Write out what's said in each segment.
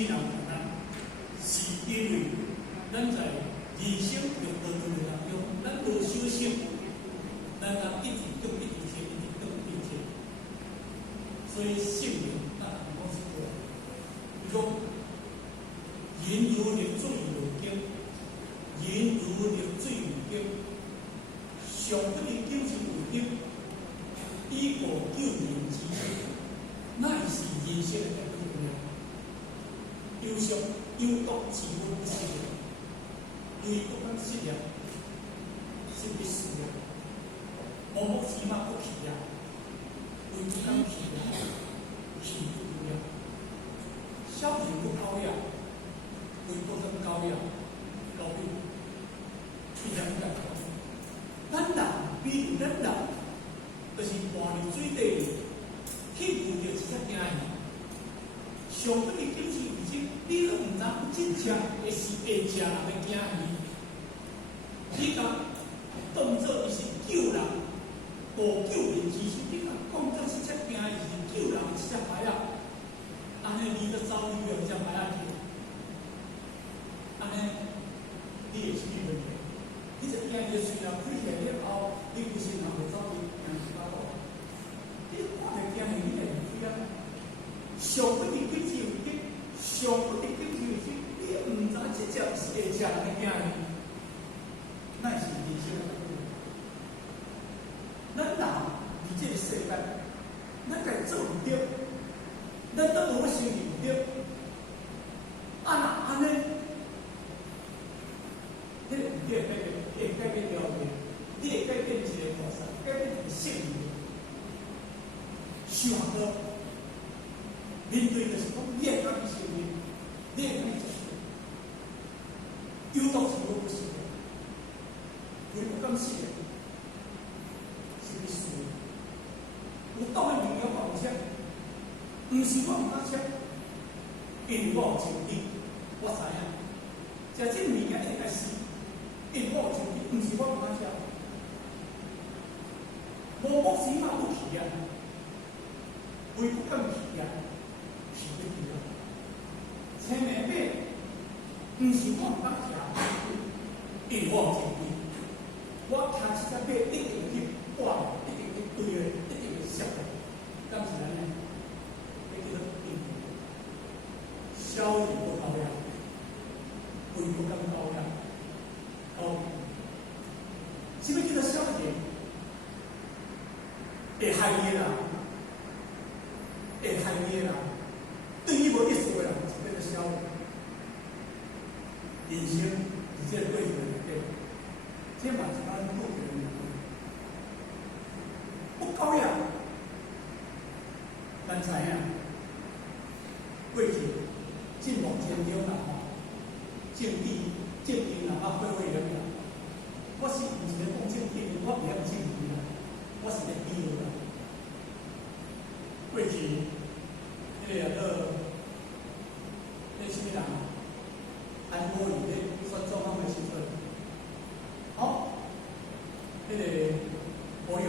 么人困难？是因为咱在人生的道路当中，咱无小心，咱一直动，一直切，一直动，一直切，所以性命那讲是对。比如讲，人如逆水无经，人如逆水无经，上不的经是无经，以过救人之身，乃是人生的重要。忧伤、忧毒、自我不失业，为不敢失业，是必死的。盲目起码不起呀，为不敢起呀，起不了。孝顺不高雅，为不敢高雅，高贵，一样的。咱人比咱人，就是活入水底，去遇到一只惊伊。上不的经济已经，你都唔知真正会是会食人的惊伊。你讲当作伊是救人，无救人之身，你讲讲作是只惊伊是救人一只牌啊，安尼你就走你个只牌啊去，安尼你会处理问题。你只惊伊虽然开起来了后，你不是人会走去惊伊搞好，你看着惊伊，你会开啊。上不的经济有经，上不的经济有经，你唔知这只是会食人的惊伊，那是人生的道路。咱人伫这个世界，咱家做唔对，咱都无想唔对。啊那安尼，迄个唔对会改变了的，你会改变一个菩萨，改变一个圣人，修行道。面对的是讲，你会讲伊是命，你会讲伊是有道是无不是的，为不敢信的，是必须的。有道的名了我唔识，唔是我唔敢识，因为我有情义，我知影，食这物件应该是，因为我有情义，唔是我唔敢识。无目屎嘛不起啊，为不敢起啊。千万别，唔是我唔敢吃，因为我有情义。我吃一只马一定去挂，一定去对的，一定去杀的，敢是安尼？这叫做义。孝顺不高雅，为不敢高雅，高。什么叫做孝顺？会害你啦，会害你啦。对你无意思的人，就叫做孝顺。人生是这个过程里底，这嘛是咱不可能的。不高雅，咱知影，过去进入前朝啦吼，政治啦，啊，会人啦。我是唔是咧讲政治，我唔晓政治啦，我是咧比喻啦。过去。迄个迄什么人？韩国瑜咧选总统的时阵，好，迄个朋友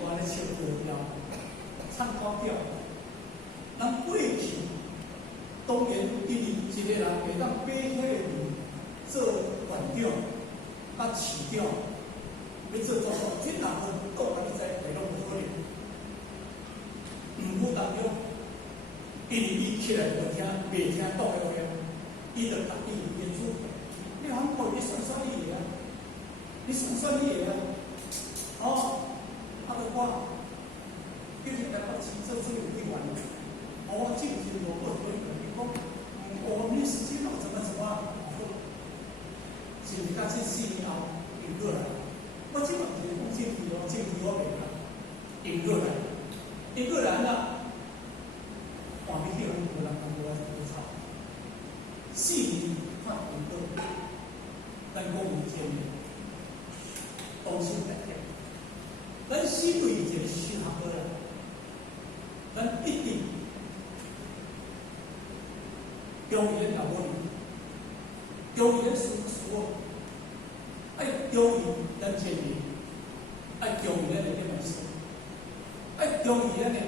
我咧唱歌调，唱高调，咱过去当然因为一个人会当买迄个做馆长，啊市长，要做总统，这人都到你知，会拢不可能。唔好当中，因为伊起来无听，未听到的话，伊就特地演出。你喊我，你算算你啊，你算算你啊，哦，啊，就我，叫你来我亲自做一碗，我进去我不可以，你讲，我们时间怎么，是人家这4年后赢过来，我这个是讲政府我袂啦，赢过来。一个人呢，换去叫人无人无吵，4年看唔到，咱讲以前的，当心大家，咱死对以前是学好啦，咱一定忠言老母，忠言师说，爱忠言咱前面，爱忠言咱的本事。爱中意咱的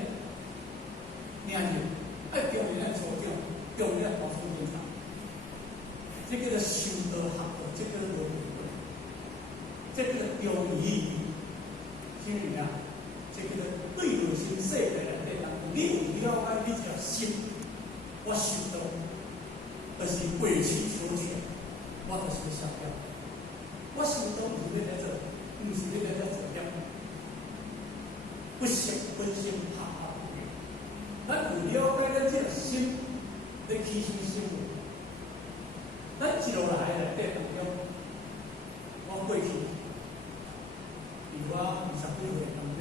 名人，爱中意咱所长，用了高速公路，这个叫修道学道，这个叫无学，这个叫中医，什么啊？这个对内心世界内底人，你有了解你就心，我修道，就是委曲求全，我就是想要，我修道不是在这，不是在这怎样，不惜本性怕怕。咱有了解咱这个心，在起心生活，咱一路来内底当中，我过去，伫我20几岁当中，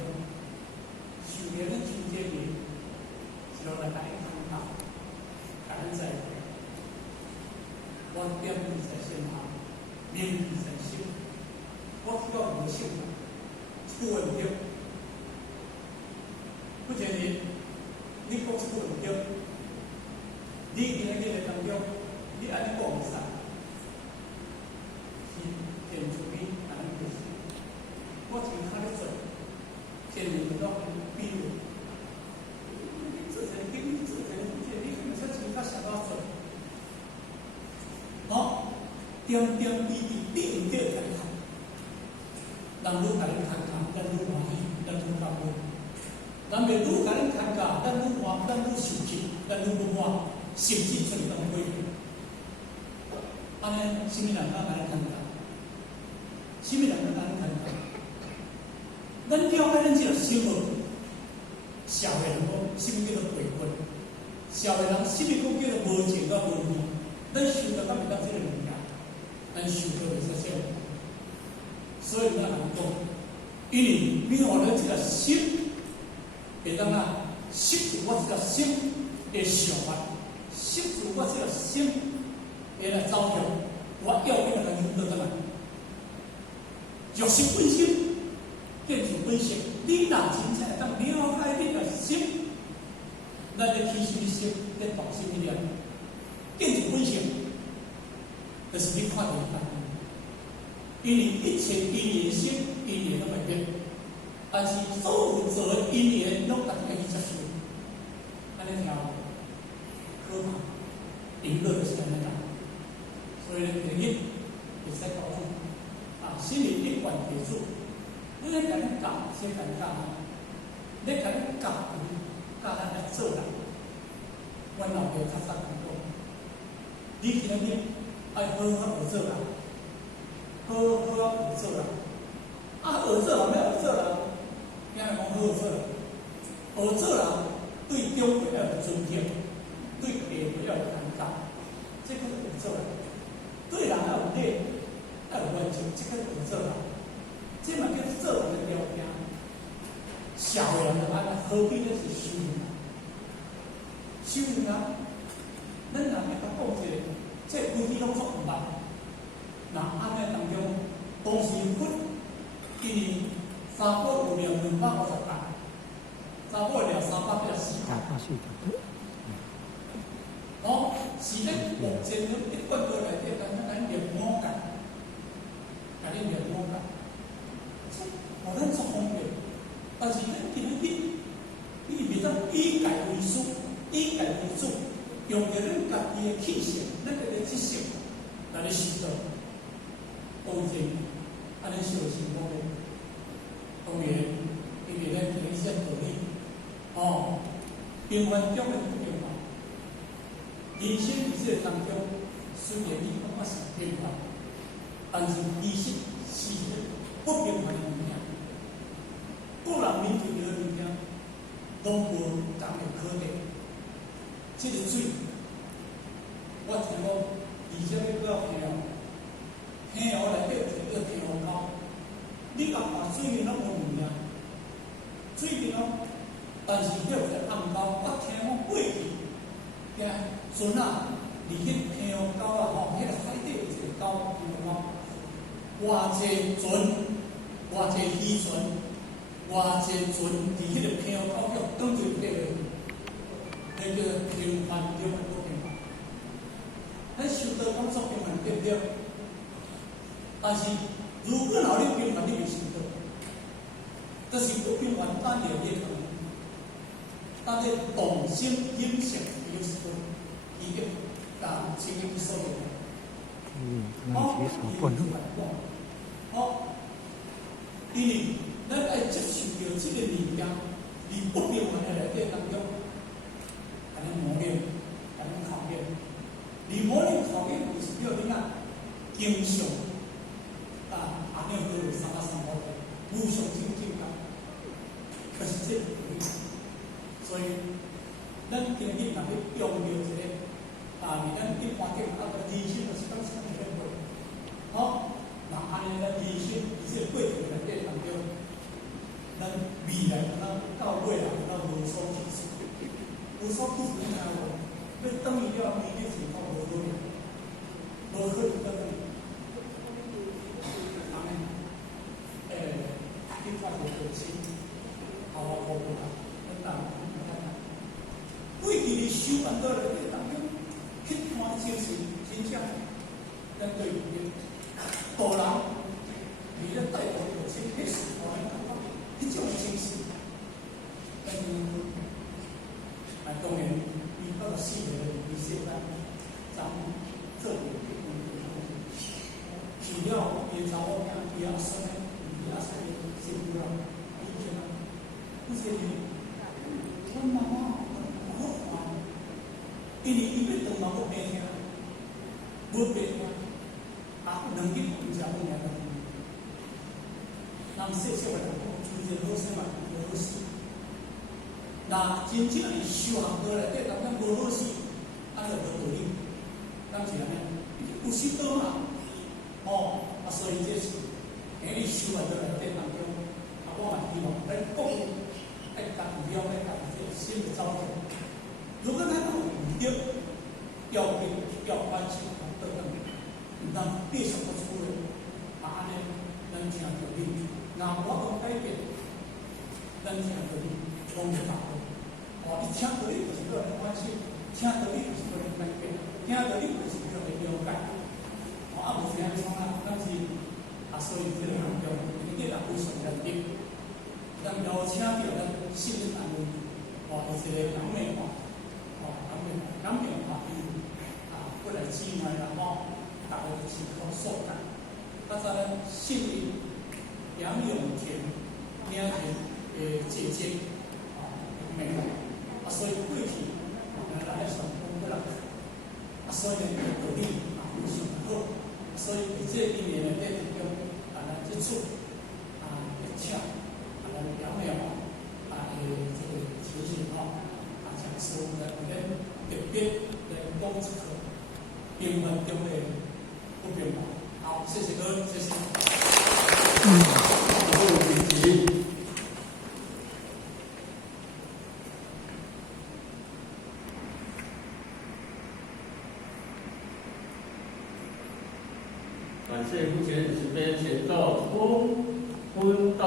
受练的真正的，是落来甲伊参考，甲咱在会，我点滴在身旁，铭记在心，我比较无性的，出问题，不前提。你讲出问题，你今日当中，你安尼讲唔使，是现出面安尼回事。我真较咧做，天然都比如，你做人，你做人，你可能说真较想到做，好，点点滴滴，你唔对看看，人愈甲你看看，咱愈欢喜，咱愈感恩。人袂愈甲咱看教，咱愈欢，咱愈受气，咱愈不满，甚至出当归。安尼，什么人敢甲咱看教？什么人敢甲咱看教？咱了解咱这个生活，社会人讲什么叫做陪伴？社会人什么讲叫做无情甲无义？咱受到敢袂当这个物件，咱受到袂出啥？所以咱人讲，因为你学咱这个心。会当啊，摄住我这个心的想法，摄住我这个心的来走向，我要紧来引导咱。若是本心，变成本性。你若真正当了解你个心，咱的起心心，在动心力量，变成本性，就是你看到的。因为一切因缘心，因缘都会变。但是所有做的因缘，拢大家去接受，安尼条可怕，娱乐就是安尼啦。所以呢，第一，会使搞住啊，心里一管提住，你咧甲你教，先甲你教啊，你甲你教咱来做人。阮老爸较早讲过，你今日爱好好学做人，好好学做人，啊，学做人要学做人。讲好好做人，学做人对长辈要有尊敬，对下辈要有感觉，这个是学做人。对人要有礼，要有温情，这个是学做人。这嘛叫做人的条件。社会人就安尼，何必咧是修行啊？修行啊，咱人会甲讲一个，这规矩拢做唔捌。那安尼当中，当时佛因为三宝有量250担，三宝量384担。哦，是咧目前咧一贯过来底，咱练5担，甲你练5担，互咱足方便。但是咱今日你袂当以家为师，以家为主，用着咱家己的气性，咱家己的知识来咧修道，当然安尼修的成功咧。当然，因为咱听一些道理，哦，平凡中的不平凡。人生在这当中，虽然你感觉是平凡，但是其实是不平凡的物件。个人面对的物件，拢无同的可能。这个水，我听讲，而且要到平湖，平湖内底有一个平湖沟。你甲看水面拢无物件，水面哦，但是叫一个暗沟，我听讲过去，惊船啊，离迄平湖沟啊吼，迄个海底有一个沟，平湖沟，偌济船，偌济渔船，偌济船伫迄个平湖沟叫当作迄个，那叫平凡中的不平凡。咱修道讲说平凡对不对？但是。如果哪里平凡，你袂受到，这是不平凡单了也可能。但是动心饮食有时候已经成为伊所有。能举手不能。因为咱爱接受到这个物件，而不平衡的内底当中，安尼磨练，安尼考验，而磨练考验就是叫你啊，经常安尼好三啊三好的，互相精进啊，就是这个意思。所以，咱今日若要用到这个，咱一般讲人生就是讲什么样过，那安尼咱人生这过程内底当中，咱未来到未来咱无所记事，无所记事你知无？要等于了明天情况无可能，无可能等于。去发掘核心，好好好好，等等。过去的修完到了这当中，去看就是真正，咱对于大人，你咧带动核心开始，我们看到迄种精神，但是当然，伊到了四年的伊现在，咱这里只要伊查某囝，伊阿生的，伊阿生的。是不啦？以前啊，以前阮妈妈好烦，因为伊要当妈妈白听，无白听，两日唔食饭个。人细小个人讲，做件好事嘛，无好事。那真正是修行过来，这当然无好事，就无道理。当是安尼，有失道嘛，所以这是，你修完过来这当中。我嘛希望咱国人爱家己了解家己这新的走向。如果咱有唔对，要变要关心等等，唔通变什么出来？安尼咱听道理，若我讲改变，咱听道理讲袂到。伊听道理就是要来关心，听道理就是要来改变，听道理就是要来了解。无听安怎啊？但是所以这个当中，一定要非常认真。咱邀请到咱新的单位，一个人美化，人美化过来支援啦，大家的情况所在。咱信义杨永田两人的姐姐，美化，所以过去咱来上工过来，所以呢道理非常好，所以这一年的当中，咱接触一巧。杨淼这个提醒讲师我们特别来讲一个平凡中的不平凡。好，谢谢各位，谢谢。感谢目前10边前到婚道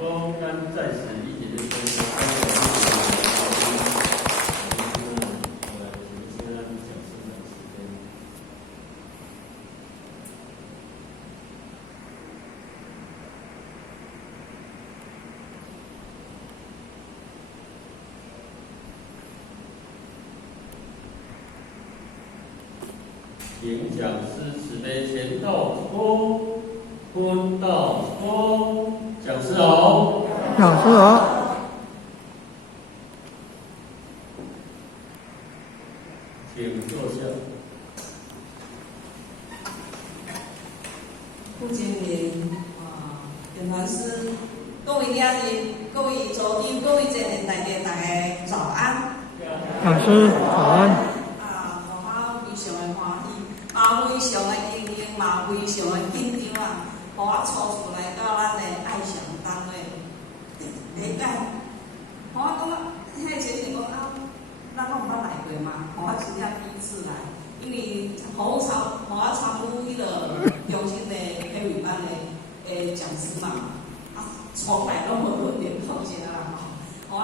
公干在此一起的宣请讲师慈悲前到公婚道公。讲师好，讲师好，请坐下。副经理点传师，各位家人、各位周边、各位姐妹大家早安。讲师早安。我非常的欢喜，非常的荣幸，嘛非常的紧张啊！互我初次来到咱的爱上单位理解，互我感觉迄前是讲咱拢毋捌来过嘛，互我真正第一次来，因为互我参与迄个中心的培育班的讲师嘛，从来拢无论点碰见啦吼。互我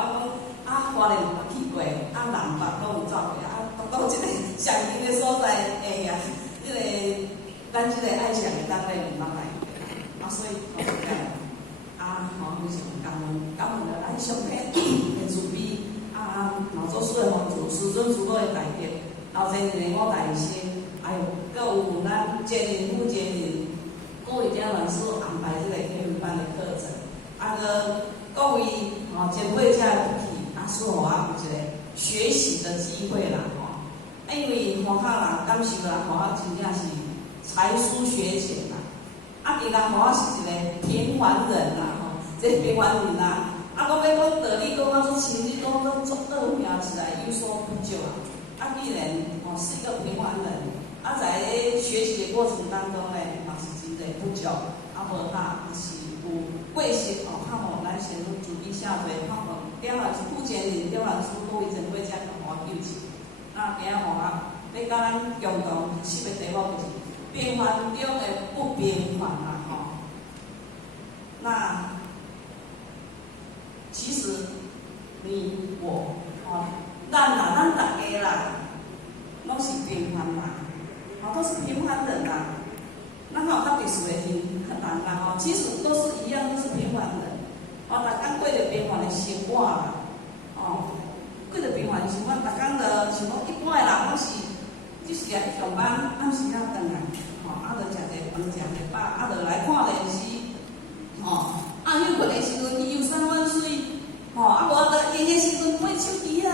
讲花莲毋去过，南北拢有走过到即个上近的所在，迄个咱即个爱上的单位毋捌来。所以我觉得非常感恩咱上帝的慈悲，老祖师的帮助，师尊师母的带领，老前年我大心还有各有咱监理副监理，各位家老师安排这个英语班的课程，各位前辈家的是互我有一个学习的机会啦因为华夏人感受啦，华夏真正是才疏学浅啦，其他华夏是一个平凡人啦这平凡人啦，我要讲道理讲说，情绪讲都做恶名起来有所不就既然是一个平凡人，在学习的过程当中呢，嘛是真个不足，无他是有贵习较互咱先注意下侪，较互了老师副监理、了老师各位前辈才甲我救起。今仔要甲咱共同翕的题目就是平凡中的不平凡啦那其实你我咱大家啦，拢是平凡人，都是平凡人啦。咱较特殊的人啦其实都是一样，都是平凡人。逐工过着平凡的生活啦，过着平凡的生活，逐工就像讲一般的人，拢是只是来上班，暗时仔转来，就食者饭，食者饱，就来看电视，休困的时阵伊游山玩水，无就闲的时阵玩手机啦，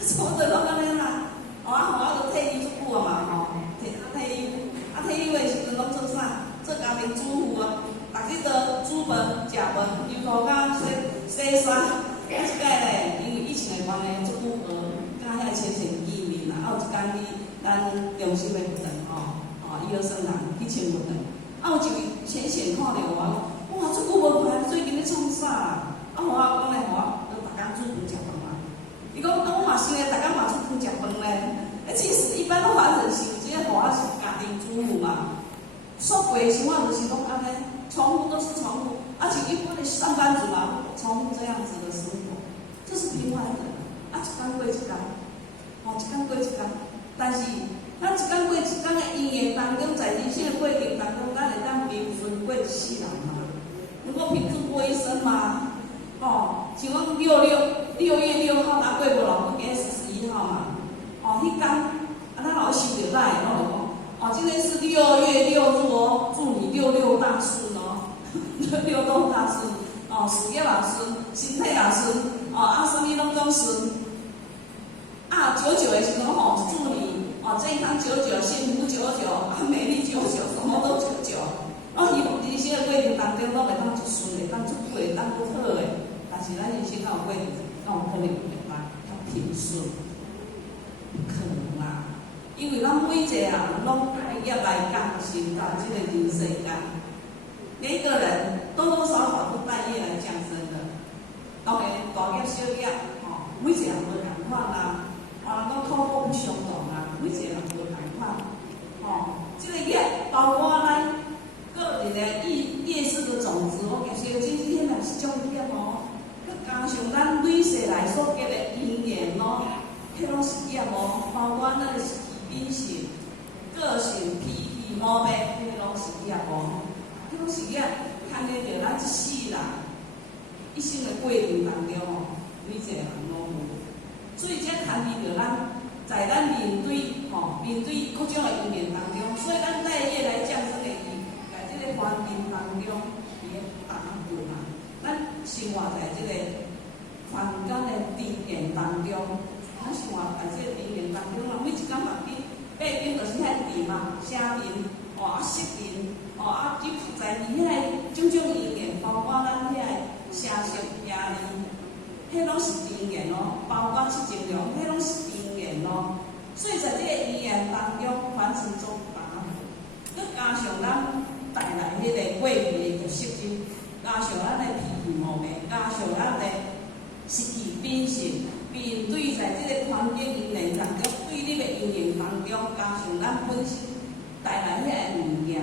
差不多拢安尼啦。我就退休足久嘛，退休的时阵拢做啥？做家庭主妇逐日都煮饭、食饭、油涂骹、洗衫。即摆咧，因为疫情的关系，足久甲遐亲戚见面啦。有一天去咱中心的学堂1、2生人去请学堂，有一位浅浅看着我，哇，足久无看，最近咧创啥？我讲咧，就逐工煮饭食饭嘛。伊讲，我嘛想咧，逐工嘛煮饭食饭咧。其实一般都凡人是有即个我是家庭主妇嘛，说过的生活就是讲安尼，重复都是重复，像一般的上班族嘛，重复这样子的生活，这是平凡人一天过一天，一天过一天。但是咱一天过一天的因缘当中，在人生的过程当中，咱会当平顺过一世人嘛。如果平顺过一生嘛，像讲6月6号，过无老今日11号嘛。迄天咱老收着来，讲，今天是6月6日祝你66大顺66大顺事业也顺，身体也顺，什么拢总顺。99的时阵祝你健康99，幸福99，美丽99，什么都99。希望人生的过程当中，拢会当一顺的，当足久的，当不好的，但是咱人生敢有过程，敢有可能会较平顺？不可能啦，因为咱每一个人拢要来感受到这个人世间，每一个人多多少少都带业来降生的。当然，大业小业，每一个人无同款啦，讲口福不相同啦，每一个人无同款。这个业包括咱个人的业识的种子，我其实今天也是种业佮加上咱累世来所结的因缘迄拢是业包括咱的脾秉性、个性、脾气、毛病，迄拢是业迄拢是业，牵连着咱一世人一生的过程当中每一个人拢有，所以这牵连着咱在咱面对各种的因缘当中，所以咱带业来降生的在这个环境当中，也打住嘛，咱生活在这个环境的地点当中。咱生活在这个人员当中每一天八点就是遐地嘛，城人，熟人，即在伫遐种种因缘，包括咱遐城市野人，迄拢是因缘包括七情龙，迄拢是因缘所以在这个因缘当中，凡事做打，佮加上咱带来迄个过去的习性，加上咱的脾气毛病，加上咱的失去秉性。面对在这个环境因缘当中，对你的因缘当中，加上咱本身带来遐个物件，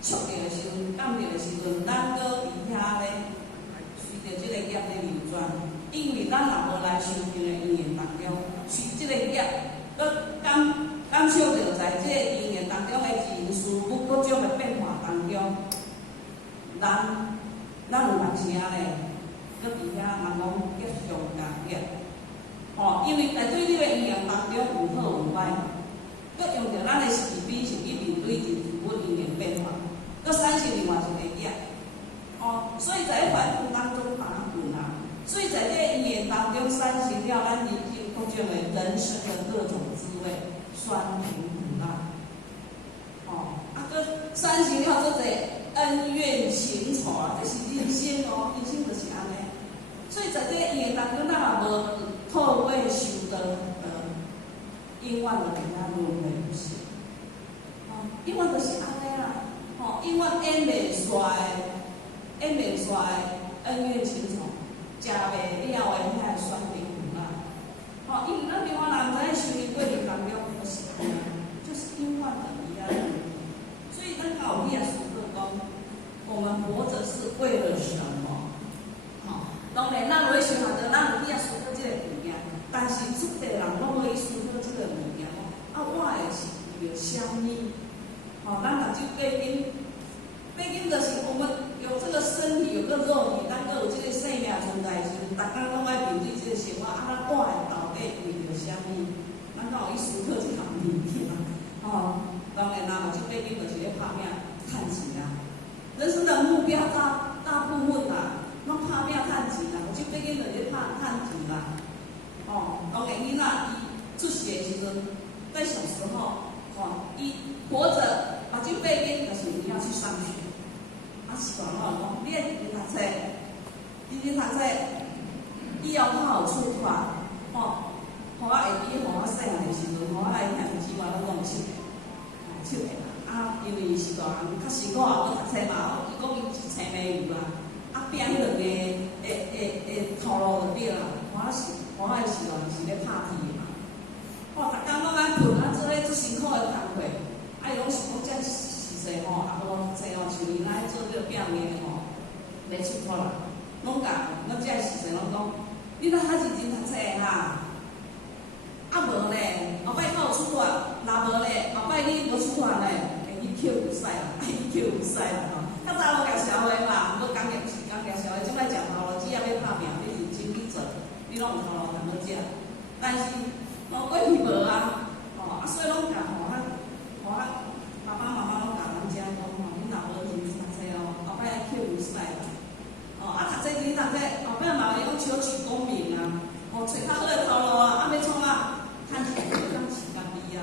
触着的时阵、感着的时阵，咱搁伫遐咧，随着这个业咧流转。因为咱若无来修行的因缘当中，随这个业，搁感受着在这个因缘当中的人事物各种的变化当中，咱有当时啊咧。搁伫遐，人讲结上加结，因为在对你的因缘当中有好有歹，搁用用着咱的视频是去面对人物因缘变化，佮产生另外一个业。哦，所以在凡夫当中打滚啊，所以在这个因缘当中产生了咱人生各种的人生的各种滋味，酸甜苦辣。哦，佮产生了这个恩怨情仇啊，这是人生哦，人生就是安尼。所以在这个因缘当中，咱也无透过修道永远就伫遐轮回不息。哦，永远就是安尼啦。哦，永远演袂煞演袂煞恩怨情仇，食袂了的遐酸甜苦辣。哦，因为咱台湾人在修行过程当中，就是永远的一样。所以咱搞历史课讲，我们活着是为了什么？哦，当然，咱落去修学着，咱有历史课这个物件，但是出地人拢会思考这个物件。啊，我的是为了啥物？哦，咱目睭背景就是我们有这个身体，有个肉体，咱个有这个生命存在时，逐工拢爱面对这个生活。啊，咱我的到底为了啥物？咱敢有去思考这项问题嘛？哦，当然啦，目睭背景就是咧拍拼趁钱啦。人生的目标大部分啦，拢拍拼趁钱啦，目睭背景就是咧趁钱啦。哦，当然囡仔伊出世的时阵，在小时候，哦，伊活着，目睭背景就是一定要去上学。啊，是讲讲，你爱认真读册，认真读册，以后较好出发。哦，互我会记，互我细汉的时阵，互我爱向姊妹拢讲手的，手的啦。啊，因为是大人较辛苦啊，要读册嘛，伊讲伊是青梅鱼啦，啊，拼迄两个会头路就对啦。我的时阵是咧拍铁的嘛，哦，逐工拢爱困啊，做咧足辛苦的工课，啊，伊拢是讲遮时势吼，啊无济哦，像伊咱做这个表面的吼，袂出脱啦，拢讲，咱遮时势拢讲，你若较认真读册哈，啊无咧，后摆较有出发，若无咧，后摆你无出发咧，会去捡有屎啦，爱去捡有屎啦吼。较早拢讲社会嘛，无工业是工业社会，即摆食头路，只要要拍拼，你认真去做，你拢有头路通要食。但是过去无啊，哦，啊所以拢讲吼，爸爸妈妈拢教咱遮讲吼，你若无认真读册哦，后摆爱捡有屎啦。哦，啊读册认真读册，后摆嘛会讲求取功名啊，哦，找较好的头路啊，啊要创啊，趁钱就当饲家己啊。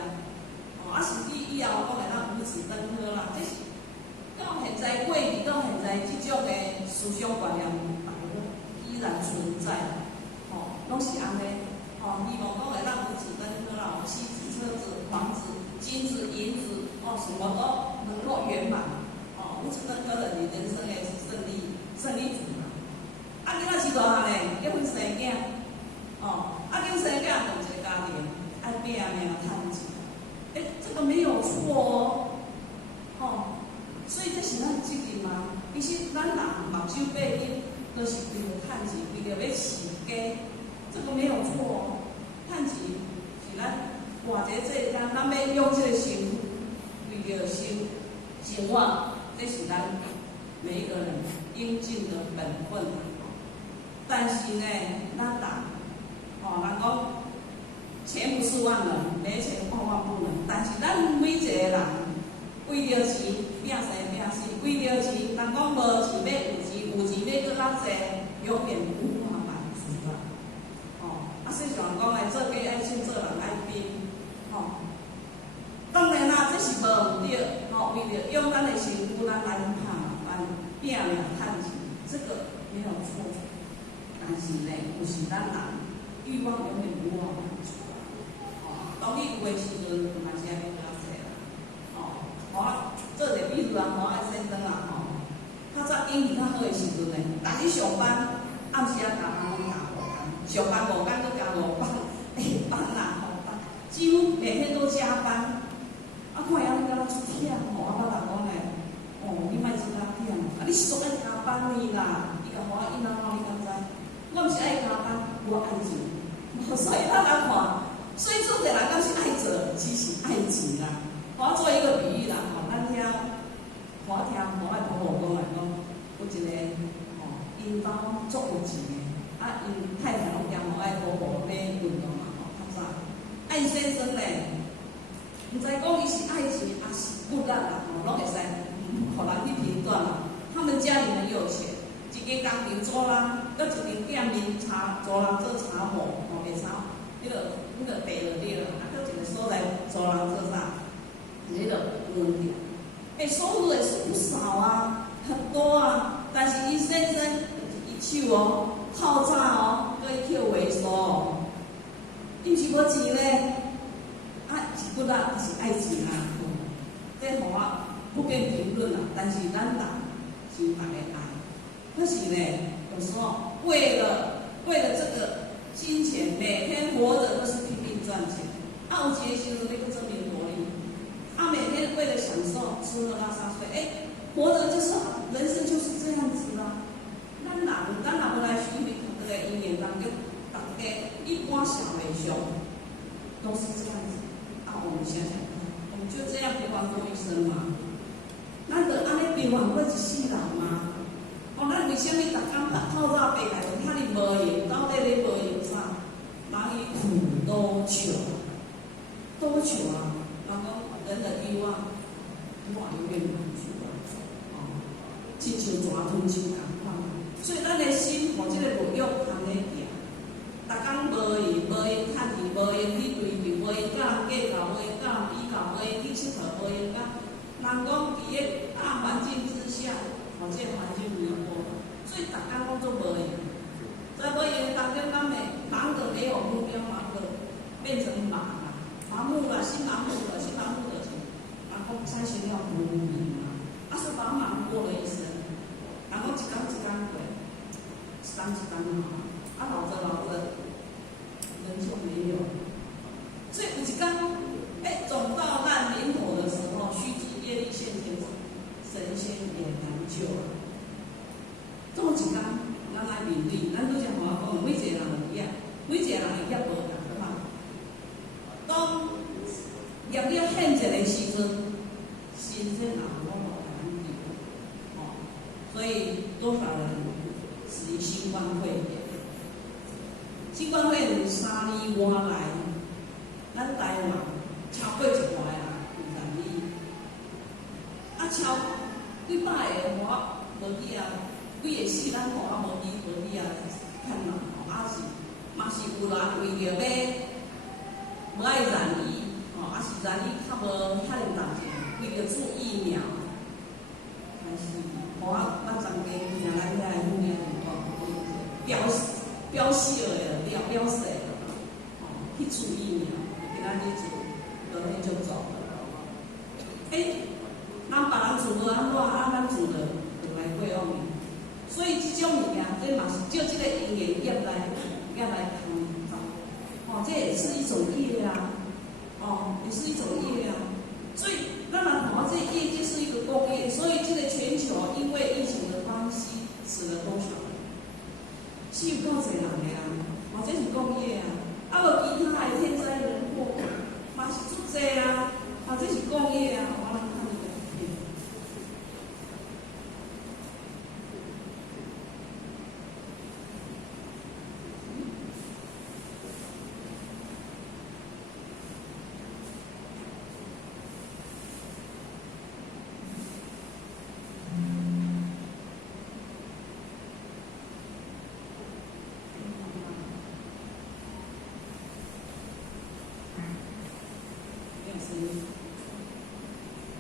哦，啊甚至以后讲会当五子登科啦，这是到现在过去到现在，即种的思想观念依然存在。哦，拢是安尼。哦，希望讲会当五子登科啦，妻子、车子、房子、金子、银子，哦，什么都能够圆满。哦，五子登科的你人生的胜利组嘛。啊，囡仔是大汉嘞，结婚生囝，哦，啊，结婚生囝有一个家庭，爱拼命趁钱，这个没有错哦，哦，所以这是咱责任嘛。其实咱人目睭背景都是为了趁钱，为了要饲家，这个没有错哦。趁钱是咱活一个世间，咱要用这个身躯，为了修兴旺，这是咱每一个人应尽的本分。但是呢，咱人，哦，人讲钱不是万能，没钱万万不能。但是咱每一个人为着钱拼生拼死，为着钱，人讲无钱要有钱，有钱要搁较济，永远无法满足啦。哦，啊，所以像讲的，做家爱信，做人爱拼，哦。当然啦，这是无毋对，哦，为着用咱的身躯，咱来拼命趁钱，这个没有错。但是呢，有时咱人欲望永远无法满足啦。哦，当你有的时阵，嘛是爱要较济啦。哦，我做者比如啊，我爱先生啊，吼，较早经济较好的时阵呢，逐日上班，暗时啊加班加5工，上班5工搁加5班，下班啦5班，几乎每天都加班。啊，看伊安尼敢若出忝吼，啊，我人讲呢，哦，你莫做甲忝，啊，你是做爱加班呢啦，伊甲我因哪你敢知？我毋是爱加班，我爱钱，所以咱来看，所以做者人敢是爱做，只是爱钱啦。我做一个比喻啦，吼，咱听，我听我爱婆婆讲来讲，有一个吼，因兜足有钱的，啊，因太太拢嫌我爱婆婆要运动嘛，吼，较早，啊，因先生咧，唔知讲伊是爱情还是不烂啦，拢会使，互人去评断啦。他们家里很有钱，一个工厂做啦，搁一间店面茶做人做茶模，卖茶，迄个白了对了，搁一个所在做人做啥？迄个门店，收入也是不少啊，很多啊。但是伊先生一手哦，透早哦，搁伊去维修哦，伊是无钱咧。是不啦，是爱情啊！这互我不便评论啦。但是咱人是大家爱，可是呢，有时候为了这个金钱，每天活着都是拼命赚钱。有一个时阵你去做面活哩，每天为了享受吃喝拉撒睡，活着就是人生就是这样子啦。咱若不来学习这个因缘当中，大家一般社会上都是这样子。我们想想看，我们就这样平凡过一生嘛？咱就安尼平凡过一世人嘛？咱为什么逐工透早爬来，遐尼无闲？到底咧无闲啥？人伊苦多求啊！人讲人的欲望，永远满足啊！亲像蛇吞象共款，所以咱的心，这个肉欲通咧行。逐工无闲趁钱，无闲去追求，无闲甲人计较，无闲甲人比较，无闲去佚佗，无闲甲人讲伫个大环境之下，这个环境如何？所以逐工讲做无闲。在无闲当中，咱会忙得没有目标，忙得变成盲目了，心盲目了，心盲目的然后才想要无明嘛，是茫茫过了一生，然后一天一天过，一天一天好，老着。人就没有，所以有一天，总到烂临头的时候，须知业力现前，神仙也难救啊。这么一天，咱来面对，咱都像我讲，每一个人一样，每一个人的业无同款。当业力现前的时阵，神仙人拢无难救，所以多少人死于新冠肺炎。新冠肺炎3年外来，咱台湾超过100个人染疫，超几百个我无去几个死咱无去看人，嘛是有人为着要无爱染疫，是染疫较无遐尼重视，为着做疫苗，还是我咱昨天听来遐个女讲，标示了，标示了，去做疫苗，给咱去做，隔天就走了。咱别人做无安怎，咱做了就来过往命。所以这种物件，这嘛是就这个因缘业来扛，这也是一种业啊，也是一种业啊。所以当然，这业就是一个工业，所以这个全球因为疫情的关系，死了多少人？是有够侪人的啊，这是工业啊。无其他的天灾人祸，嘛是足侪啊，这是工业啊。我人看你个片。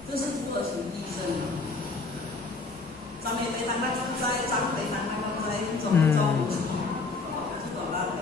这是土耳其地震，咱们地当咱知，咱地当咱知，总有去到咱的。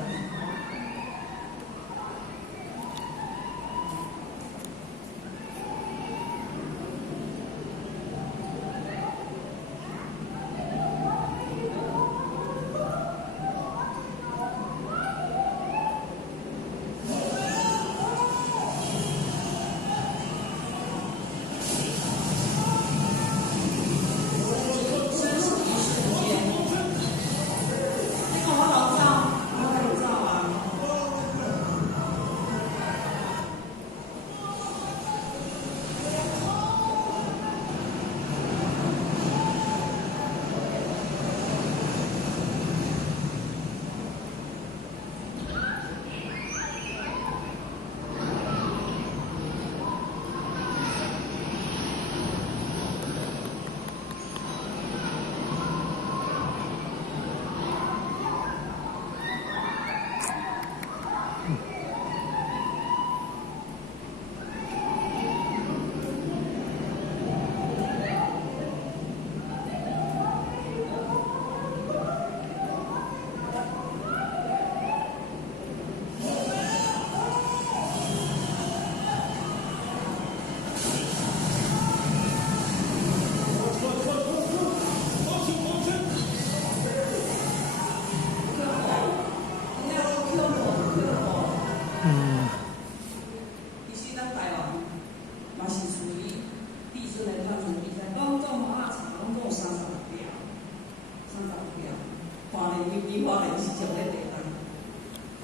花莲是上咧地人。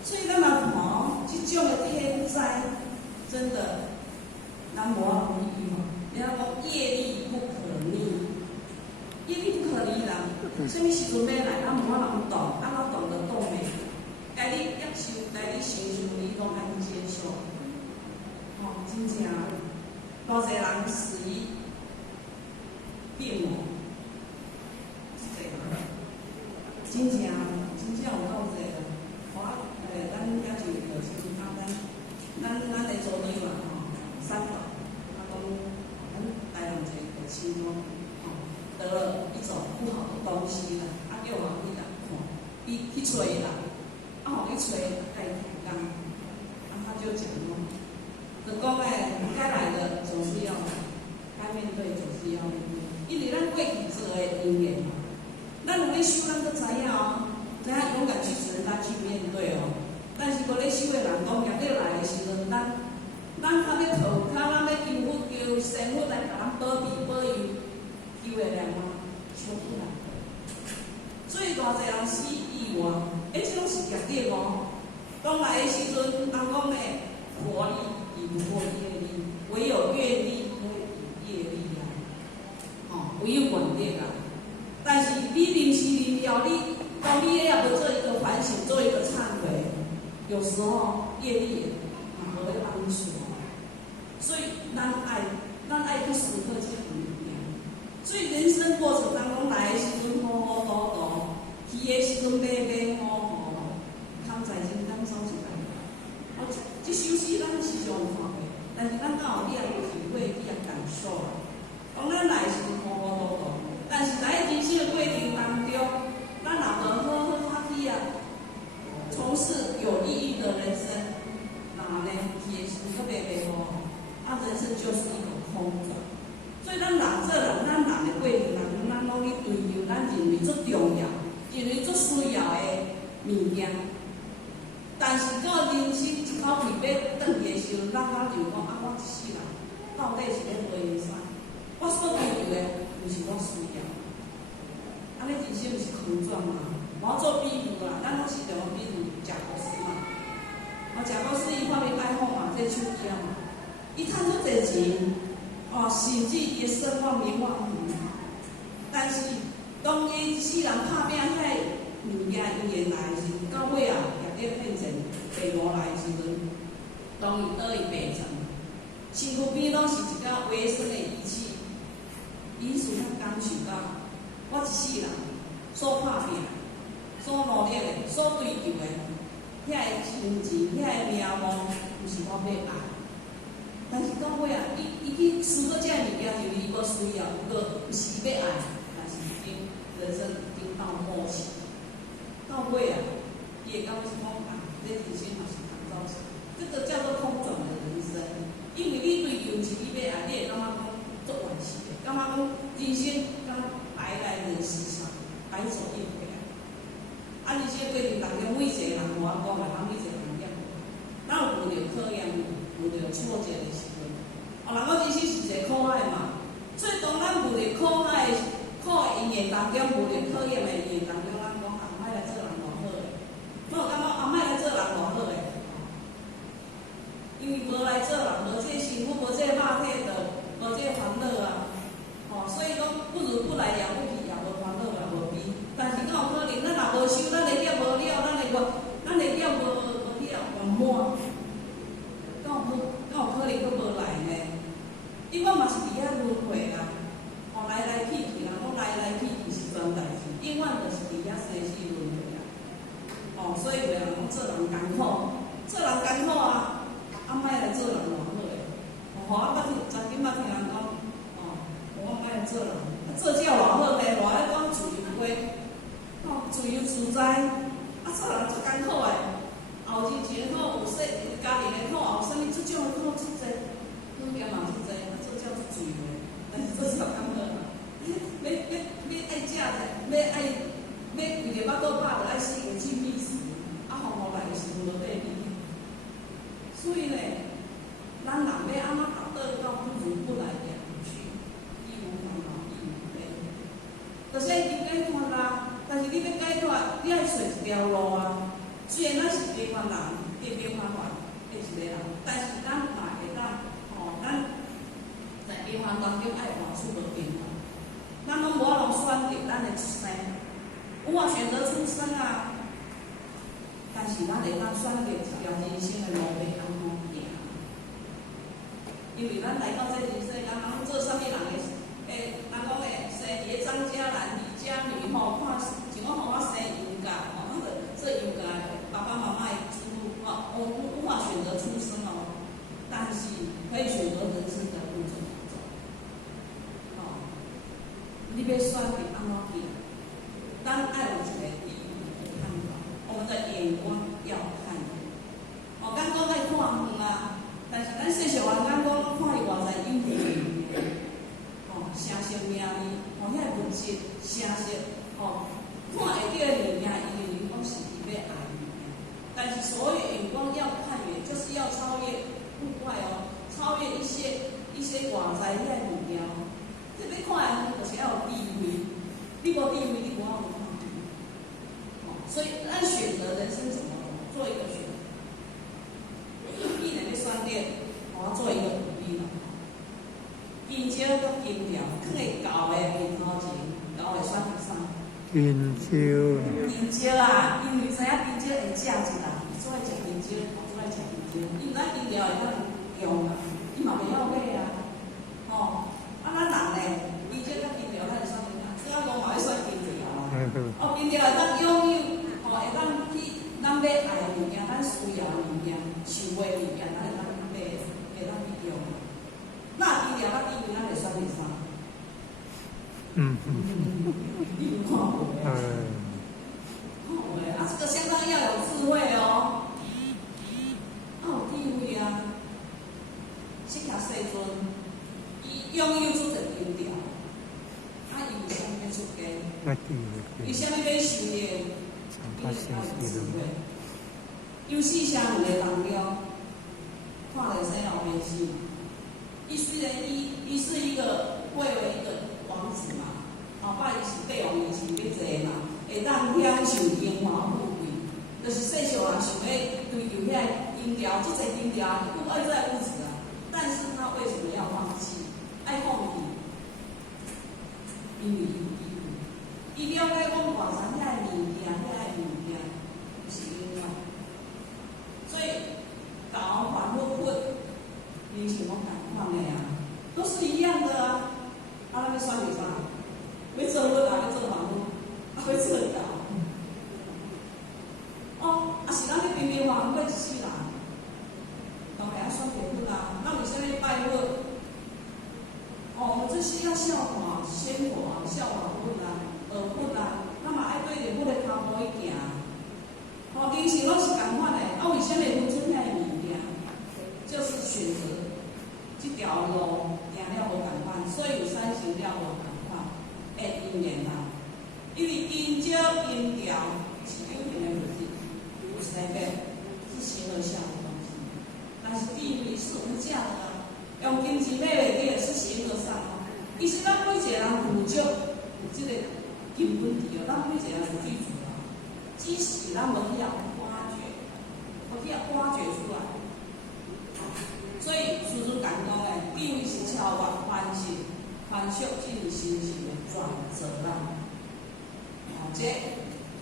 所以咱若看即种的天灾，真的咱无法理喻嘛。人家讲业力不可逆，业力不可逆啦。什么时阵要来，咱无法通动，咱要动就动袂。该你接受，该你承受，你拢爱去接受。真正，多侪人死于病魔，真正有够侪啦。咱也就就是咱来做医嘛三宝，咱台湾这个亲戚得了一种不好的东西啦，叫人去人看，去找啦，去找该提纲，他就讲咯。就讲该来的总是要来，该面对总是要面对，因为咱过去做的因缘嘛，咱有咧修，咱都知影知影勇敢去承担去面对哦。但是无咧修的人讲，业力来的时阵，咱较要靠，咱要求佛求神佛来甲咱保庇保佑，求会了吗？求不来。所以偌济人死意外，即种是业力哦。当来的时阵，人讲咧活力。抵不过业力，唯有愿力可以业力啊！唯有愿力啊！但是你临时临了，当你也要做一个反省，做一个忏悔，有时候业力也无会帮助。所以咱爱去时刻去体验。所以人生过程当中来的时阵好好多多，去的时阵买好好，康在心当走出来。即首诗咱时常看过，但是咱敢有去体会、去感受啊？讲咱来是好好多多，但是在人生的过程当中，咱若无好好去从事有意义的人生，那呢，去的时特别好，人生就是一个空转。所以咱人的过程当中，咱拢去追求咱认为最重要、认为最需要的物件。但是到人生一口气要转去的时候，咱就讲我一世人到底是要为啥？我所追求的，就是我需要。安尼人生就是空转嘛。我做比喻啦，咱拢是着比如贾博士嘛。贾博士伊发明iPhone嘛，这手机嘛，伊赚出侪钱，甚至伊声望名望远。但是当伊一世人拍拼遐物件伊会来时，到尾变成第五来的时阵，当伊倒去病床，身躯边拢是一个微生的仪器。伊事较感受到，我一世人所拍拼、所努力的、所追求的，遐个金钱、遐个名望，毋是我要爱。但是到尾伊去思考这个物件，就是伊无需要，毋是要爱，但是已经人生已经到末期，到尾伊会感觉讲这人生嘛是通走起，这个叫做空转的人生。因为你追求是你要爱，你会感觉讲足惋惜的，感觉讲人生敢白来人世上，白走一回啊！人生过程当中，每一个人无法讲啦，每一个人也无。咱有遇到考验，遇到挫折的时阵，人讲人生是一个苦海嘛。所以当咱遇到苦的因缘当中，遇到考验的因缘当中，咱讲莫来做人偌好诶。我有感觉莫来做人偌好诶，因为无来做人，无这幸福，无这肉体的，无这烦恼啊。所以讲不如不来，也不去，也无烦恼，也无悲。但是敢有可能，咱若无修，咱的了无了，咱的了无了圆满，敢有可能佫无来呢？因为嘛是伫遐轮回啦，来去去啦，讲来去去是桩代志，永远就是伫遐生死轮回啊。所以有人讲做人艰苦，做人艰苦啊，莫来做人偌好诶。我昨天捌听人讲，我莫来做人，做只偌好咧，偌咧讲自由花，自由自在，做人足艰苦诶。后日钱好，有家庭诶好，有啥物即种诶好足济，好业嘛足济，做叫做自由诶。但是做是艰苦嘛，要爱食者，要为着巴肚饱，就爱死个尽力死，好来是无对比。所以呢，咱人要安怎得到不如不来也不去，义无烦恼，义无悲。就是你解脱啦，但是你要解脱，你爱找一条番当中爱活出个变化。咱拢无法通选择咱的出生，有法选择出生啊，但是咱会当选择一条人生的路要安怎行？因为咱来到这人世间，人做啥物人的？人讲诶，生伫张家男、李家女吼，看像我生杨家吼，咱着做杨家爸爸妈妈的子女吼，无法选择出生哦，但是可以选择人生的路怎么走。你要选择安怎行？咱爱有一个第一的看法，我们的眼光要看远。眼光爱看远啊，但是咱世俗人眼光看伊偌济有名的，城市名利，遐物质、城市，看会到的物件，伊认为讲是伊要爱的物件。但是所谓眼光要看远，就是要超越户外超越一些外在遐物件。这要看的就是要有地位，你无地位，你无法看。所以咱选择人生怎么做一个选择？必然要选择，我要做一个努力了。金蕉跟金条，放在狗的面头前，狗会选择啥？金蕉。金蕉啊，因为知影金蕉会食一人，做爱食金蕉，做爱食金蕉。因为咱金条会当用啊，伊嘛袂晓买啊，咱人咧，金蕉甲金条，咱会选择啥？这个我嘛会选金条啊。金条会当拥有，会当去咱要爱的物件，咱需要的物件，想买的物件，咱会当买，会当去用。那金条甲地位，咱会选择啥？你有看过没？看过嘞，这个相当要有智慧哦。有地位啊，这条细阵，伊拥有出一金条，伊为啥物要出家？为啥物要修炼？伊要有智慧。有四声有个当中，看着生老病死。伊虽然伊是一个贵为一个王子嘛，后摆伊是帝王，伊是要坐嘛，会当享受荣华富贵。就是世俗人想要追求遐金条，这个金条不爱在物质啊，但是他为什么要放弃？爱放弃，因为伊了解讲外山遐物件，遐物件是应用，所以搞反复混，人像我同款的啊，都是一样的啊。咱要选择啥？要做混啊，要做反复，要做搞。是咱咧平平凡凡过一世人，当然要选择混啊。咱为啥要拜混？我这是要效法先佛啊，效法混啊，学混啊，咱嘛爱对着混的头步去行。人生拢是共款的，为啥会分出遐物件？就是选择这条路行了无共款，所以有三行了无共款的因缘啦。因为金蕉金条是有形的物质，有一个是形而下的东西，但是地位是无价的啊。用金钱买袂起的是形而上啊。其实咱每一个人有足有这个根本伫哦，咱每一个人有最主啊，只是咱无去挖掘，无去挖掘出来。所以师尊讲讲诶，地位是超越凡俗，凡俗进心性的转折啦。这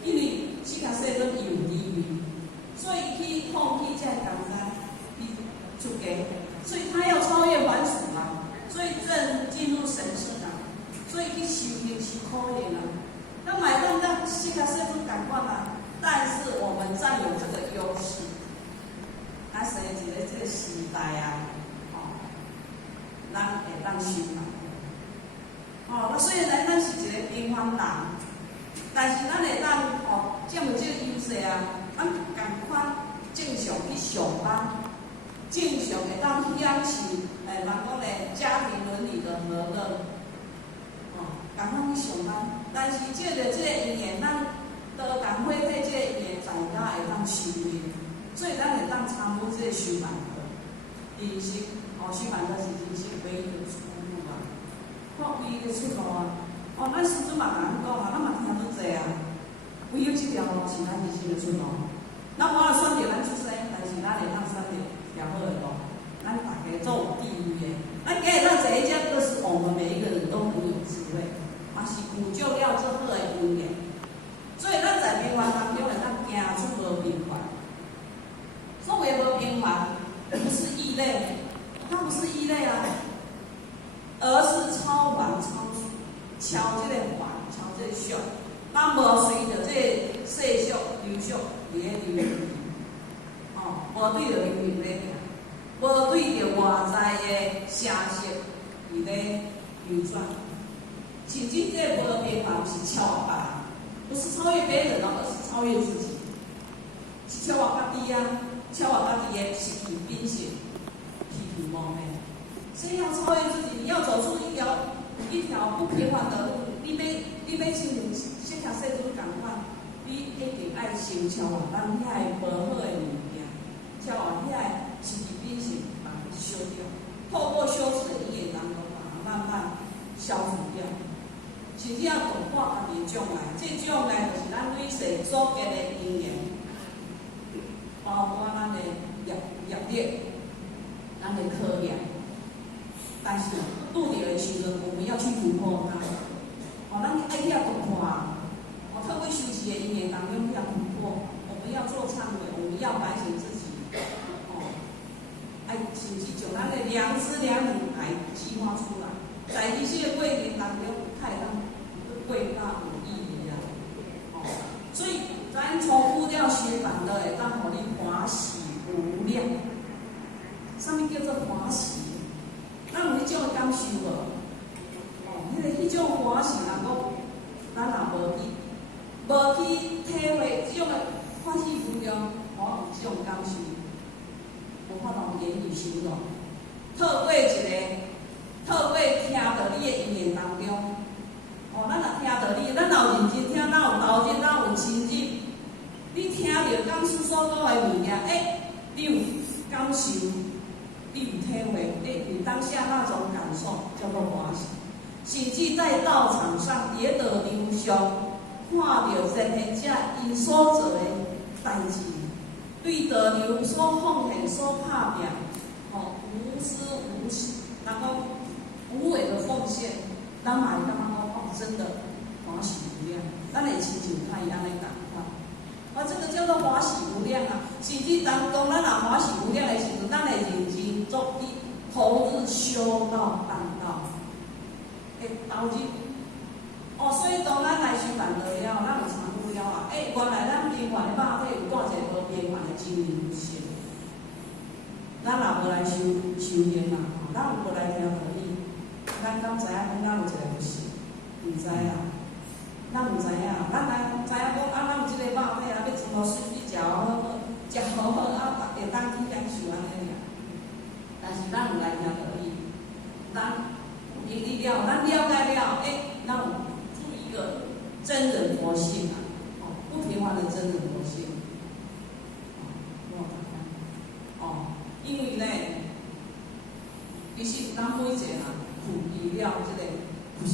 因为世界世尊伊有地位，所以去放弃这个江山，去出家，所以他要超越凡俗嘛，所以正进入神圣啊，所以去修行是可怜啊。那买当让世界世尊感官啊，但是我们占有这个优势。咱生一个这个时代啊，咱会当修嘛。那虽然咱是一个平凡人，但是咱会当占有这个优势啊，咱共款正常去上班，正常会当享受人讲咧家庭伦理的和乐，共款去上班。但是借着这个因缘，咱都共伙在这个因缘在家会当修炼。所以咱会当参与这个修万德，人生修万德是人生唯一的出路啊，唯一的出路啊。咱师尊嘛甲咱讲啊，咱嘛听得济啊，唯有这条路是咱人生的出路。咱无法选择咱出生，但是咱会当选择一条好的路。咱大家做有地位的，咱家会当坐一只，都是是有足了足好的因缘。所以咱在平凡当中会当行出无平凡。所谓无平凡，不是异类，它不是异类啊，而是超凡超俗，超这个凡，超这个俗。咱无随着这个世俗流俗伫咧流去，无对着流行咧行，无对着外在的声色伫咧流转。甚至这个无平凡是超越别人，不是超越别人而是超越自己，是超越家己啊，超越家己的失去品性、体体冒昧。所以要超越自己，你要走出一条不平凡的路。你要先条细路共款，你一定爱先超越咱遐无好的物件，超越遐失去品性，把它修掉。透过修持的因缘当中，把它慢慢消除掉。甚至要懂化家己的障碍，这障碍就是咱累世所结的因缘，包括咱的业力、咱的考验。但是拄着的时阵，我们要去突破它。咱爱去突破啊！透过修习的因缘当中要突破，我们要做忏悔，我们要反省自己。甚至将咱的良知良能来激发出来，在这些过程当中，太当过较有意义啊！所以咱重复了修法的，会当互你欢喜无量。什么叫做欢喜？咱有迄种的感受无？迄种欢喜，人讲咱若无去体会这种的欢喜无量，有这种感受，无法度言语形容。透过听到你的因缘当中，咱若听到你，咱若有认真听，咱有投入，咱有亲近，你听到讲师所讲的物件，你有感受，你有体会，你当下那种感受叫做欢喜。甚至在道场上，也得流上看到人贤者因所做的代志，对道流所奉献、所拍拼，无私无私，然后无为的奉献，咱嘛会感觉讲，真的欢喜无量，咱的亲像他一样的感觉。这个叫做欢喜无量啊！甚至当中，咱若欢喜无量的时阵，咱会认真做啲投入修道办道。投入所以当咱来修办道了，咱有参悟了啊！原来咱平凡的肉体有带一个无平凡的真灵性。咱若无来修行嘛，咱有无来听道理，咱敢知影咱有一个不是？唔知啦，咱唔知影，咱来知影讲咱有即个肉体要怎么水去食好，食好好会当去享受安尼尔。但是咱有来听道理，咱了，咱了解了，咱有出一个真人佛性啊，不平凡的真人佛性。因为呢，其实咱每一个人负起了这个不是。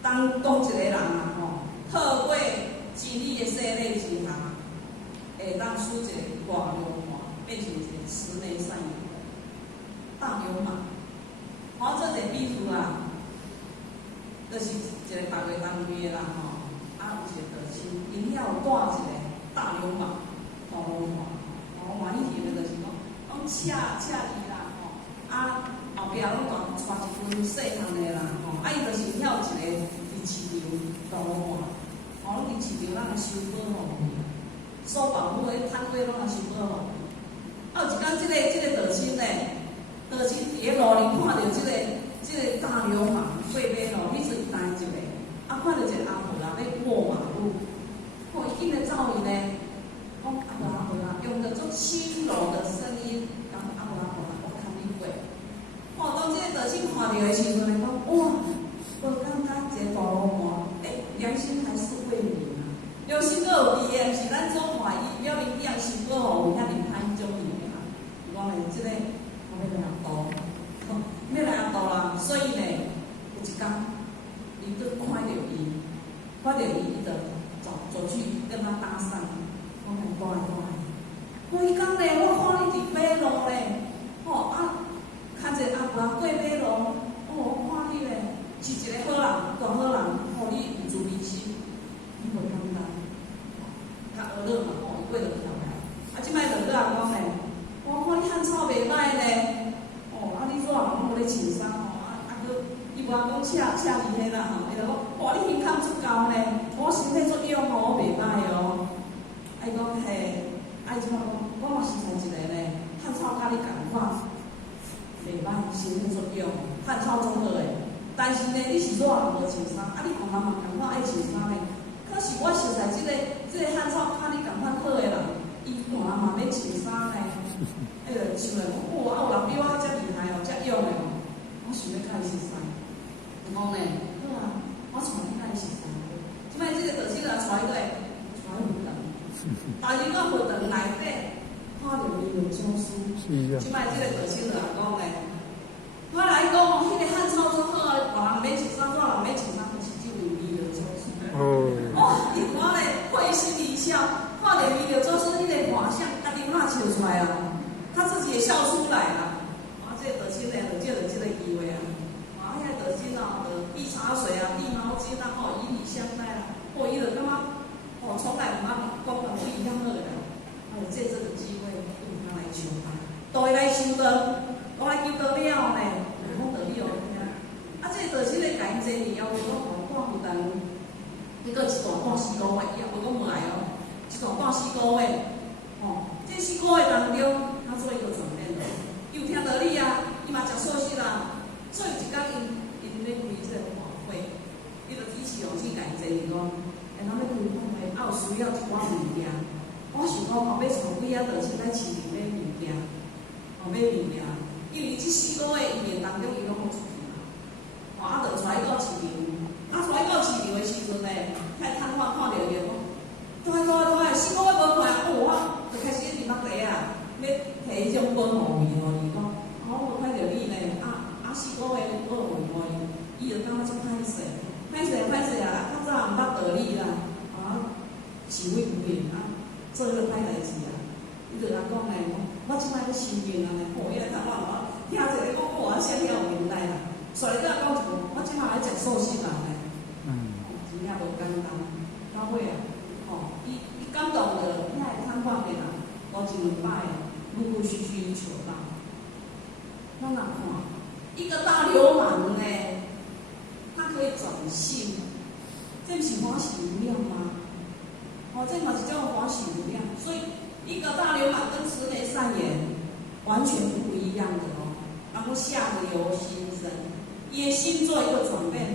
当讲一个人啊，透过真理的洗礼之下，会当使一个大流氓变成一个慈悲善良。大流氓，这个比喻啊，就是一个大月当月的人有一个德性，因遐有带一个大流氓，大流氓以前就是讲车伊啦，后壁拢带一群细汉的人伊就是遐有一个伫市场大流氓，拢伫市场咱来收保护费，所保护的摊位拢来收保护费。有一天，这个德性呢。就是伫咧路里看到这个大流氓过马路，迄阵单一个，看到一个阿婆要过马路，伊紧来走伊呢，讲阿婆，用着足轻柔的声音，讲阿婆，我看你过。当这个德性看到的时阵，讲哇，我感觉一个大流氓，良心还是为民啊，良心阁有利的，毋是咱所看伊了明良心阁有遐尼歹种伊的啊，讲嘞这个。要来度啦，所以呢，有一天，伊就看到伊，伊就走去跟他搭讪，讲乖，伊讲咧，我看你伫马路咧，看一个阿婆过马路，我看你咧，车离迄啦吼，伊就讲，哇，你胸坎足够呢，我身体足勇哦，我袂歹哦。啊，伊讲嘿，啊，伊即摆讲，我嘛是像一个呢，汉草甲你共款，袂歹，身体足勇，汉草总好诶。但是呢，你是热无穿衫，啊，你同人嘛共款爱穿衫呢。可是我实在即个汉草甲你共款好诶人，伊看嘛要穿衫呢。哎就想来讲，哇，有人比我遮厉害哦，遮勇诶哦，我想要甲伊试衫。伊讲呢，好啊，我带你甲伊试衫。即摆即个道士来带伊带伊活动，但是到活动内底看到伊有种书。即摆即个道士来讲呢，我来讲，迄个汉草做好啊，别人免穿衫，我人免穿衫，就是即位味道做书。哦，伊看咧会心一笑，看到味道做书，迄个画像，家己哪笑出来啊？他自己也笑出来了。啊，这个德心呢，就借了这个机会啊。啊，遐德心啊，递茶水啊，递毛巾啊，以礼相待啊。伊就感觉，从来唔捌讲不一样的人。借这个机会，用他来求他，都会来修的，都来求得了呢，讲得了。啊，这个德心咧，家己坐要求讲半负担，迄个一段半4个月，伊也无讲无来哦，一段半4个月，这4个月当中。他做一个转变的，又听到你啊，伊嘛食素食啦，所以一天因咧开这个法会，伊就提起勇气家己伊讲，咱要开法会，也有需要一寡物件。我想讲，要从几啊道先来市场买物件，买物件，因为这4个月伊当中伊拢好出去嘛，啊，就出来到市场，啊，出来到市场的时阵呢，遐摊贩看到伊讲，对，4个月无看，我就开始伫那地啊。要提迄种保护面互伊讲，我看到你呢，4个月保护互伊，伊就感觉足歹势啊！较早毋捌道理啦，是为有缘啊，做迄个歹代志啊，伊就人讲呢，我即摆咧修行啊呢，伊来探我，听一个讲哇，啥了有年代啦，所以甲讲一句，我即摆来食素食啦呢，真正无简单，到尾啊，伊感动着遐个摊贩的人，无一两摆。陆陆续续求到，咱哪看一个大流氓呢？他可以转性，这不是欢喜无量吗？这嘛是叫欢喜无量。所以一个大流氓跟慈眉善眼完全不一样的哦。然后下流心生，也心做一个转变。